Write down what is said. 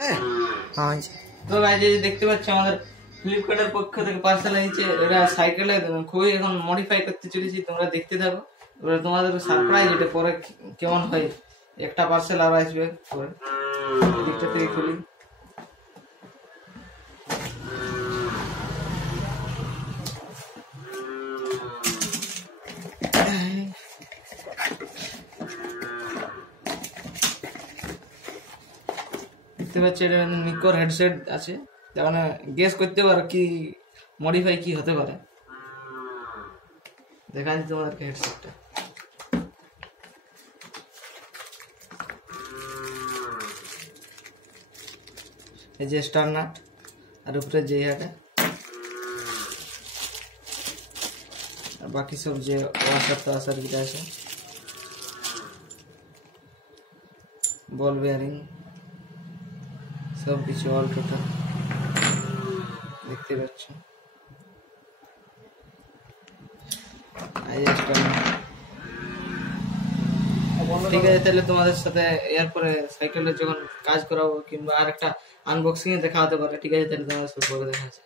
हाँ তো গাইজ এই যে দেখতে পাচ্ছ আমাদের ফ্লিপকার্টের পক্ষ থেকে পার্সেল এনেছে। এটা সাইকেলে খুবই এখন মডিফাই করতে চলেছি, তোমরা দেখতে থাকো। এবারে তোমাদের সারপ্রাইজ, এটা পরে কেমন হয়। একটা পার্সেল আর আসবে পরে, দিকটা থেকে খুলি। দেখতে পাচ্ছি এটা নিকোর হেডসেট আছে, মানে গেস করতে পারো কি মডিফাই কি হতে পারে। দেখা যাচ্ছে তোমাদেরকে হেডসেটটা। এই যে স্টার নাট আর উপরে যে হাটা, আর বাকি সব যে ওয়াশার তো আসার যেটা আছে, বল বেয়ারিং সব কিছু অল টোটাল দেখতে পাচ্ছ। ঠিক আছে, তাহলে তোমাদের সাথে এরপরে সাইকেলের যখন কাজ করাবো কিংবা আর একটা আনবক্সিং এ দেখা হতে পারে। ঠিক আছে, তাহলে তোমাদের সাথে পরে দেখা আছে।